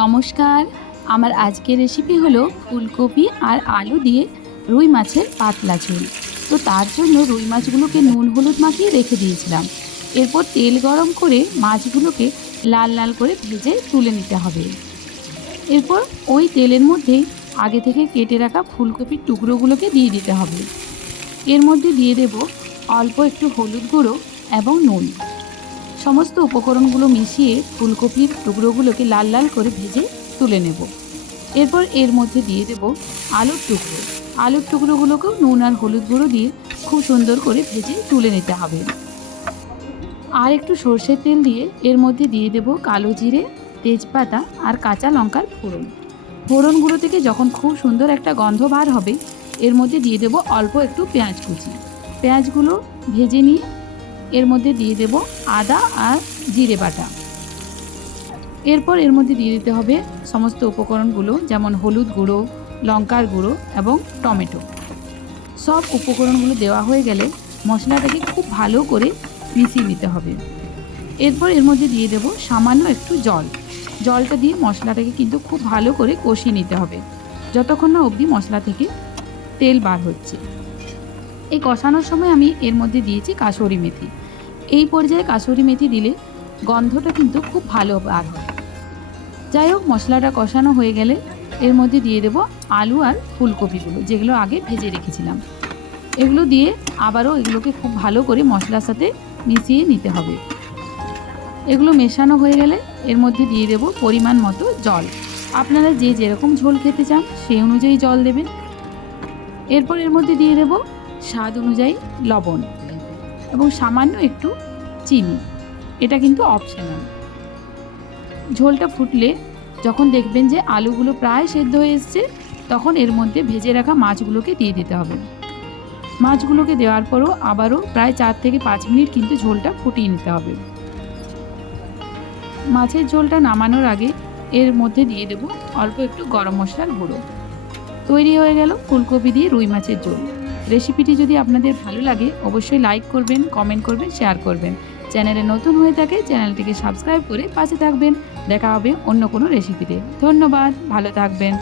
নমস্কার। আমার আজকের রেসিপি হলো ফুলকপি আর আলু দিয়ে রুই মাছের পাতলা ঝোল। তো তার জন্য রুই মাছগুলোকে নুন হলুদ মাখিয়ে রেখে দিয়েছিলাম। এরপর তেল গরম করে মাছগুলোকে লাল লাল করে ভেজে তুলে নিতে হবে। এরপর ওই তেলের মধ্যেই আগে থেকে কেটে রাখা ফুলকপির টুকরোগুলোকে দিয়ে দিতে হবে। এর মধ্যে দিয়ে দেব অল্প একটু হলুদ গুঁড়ো এবং নুন। সমস্ত উপকরণগুলো মিশিয়ে ফুলকপির টুকরোগুলোকে লাল লাল করে ভেজে তুলে নেব। এরপর এর মধ্যে দিয়ে দেব আলুর টুকরো। আলুর টুকরোগুলোকেও নুন আর হলুদ গুঁড়ো দিয়ে খুব সুন্দর করে ভেজে তুলে নিতে হবে। আর একটু সর্ষের তেল দিয়ে এর মধ্যে দিয়ে দেব কালো জিরে, তেজপাতা আর কাঁচা লঙ্কার ফোড়ন। ফোড়নগুলো থেকে যখন খুব সুন্দর একটা গন্ধ বার হবে, এর মধ্যে দিয়ে দেব অল্প একটু পেঁয়াজ কুচি। পেঁয়াজগুলো ভেজে নিয়ে এর মধ্যে দিয়ে দেব আদা আর জিরে বাটা। এরপর এর মধ্যে দিয়ে দিতে হবে সমস্ত উপকরণগুলো, যেমন হলুদ গুঁড়ো, লঙ্কার গুঁড়ো এবং টমেটো। সব উপকরণগুলো দেওয়া হয়ে গেলে মশলাটাকে খুব ভালো করে মিশিয়ে নিতে হবে। এরপর এর মধ্যে দিয়ে দেব সামান্য একটু জল। জলটা দিয়ে মশলাটাকে কিন্তু খুব ভালো করে কষিয়ে নিতে হবে। যতক্ষণ না অবধি মশলা থেকে তেল বার হচ্ছে। এই কষানোর সময় আমি এর মধ্যে দিয়েছি কাসুরি মেথি। এই পর্যায়ে কাসুরি মেথি দিলে গন্ধটা কিন্তু খুব ভালো বার হয়। যাই হোক, মশলাটা কষানো হয়ে গেলে এর মধ্যে দিয়ে দেব আলু আর ফুলকপিগুলো, যেগুলো আগে ভেজে রেখেছিলাম। এগুলো দিয়ে আবারও এগুলোকে খুব ভালো করে মশলার সাথে মিশিয়ে নিতে হবে। এগুলো মেশানো হয়ে গেলে এর মধ্যে দিয়ে দেব পরিমাণ মতো জল। আপনারা যে যেরকম ঝোল খেতে চান সেই অনুযায়ী জল দেবেন। এরপর এর মধ্যে দিয়ে দেব স্বাদ অনুযায়ী লবণ। এবং সামান্য একটু চিনি। এটা কিন্তু অপশনাল ঝোলটা ফুটলে যখন দেখবেন যে আলুগুলো প্রায় সেদ্ধ হয়ে এসছে, তখন এর মধ্যে ভেজে রাখা মাছগুলোকে দিয়ে দিতে হবে। মাছগুলোকে দেওয়ার পরও আবারও প্রায় চার থেকে পাঁচ মিনিট কিন্তু ঝোলটা ফুটিয়ে নিতে হবে। মাছের ঝোলটা নামানোর আগে এর মধ্যে দিয়ে দেব অল্প একটু গরম মশলার গুঁড়ো। তৈরি হয়ে গেল ফুলকপি দিয়ে রুই মাছের ঝোল। রেসিপিটি যদি আপনাদের ভালো লাগে, অবশ্যই লাইক করবেন কমেন্ট করবেন শেয়ার করবেন। চ্যানেলে নতুন হয়ে থাকে, চ্যানেলটিকে সাবস্ক্রাইব করে পাশে থাকবেন। দেখা হবে অন্য কোনো রেসিপিতে। ধন্যবাদ, ভালো থাকবেন।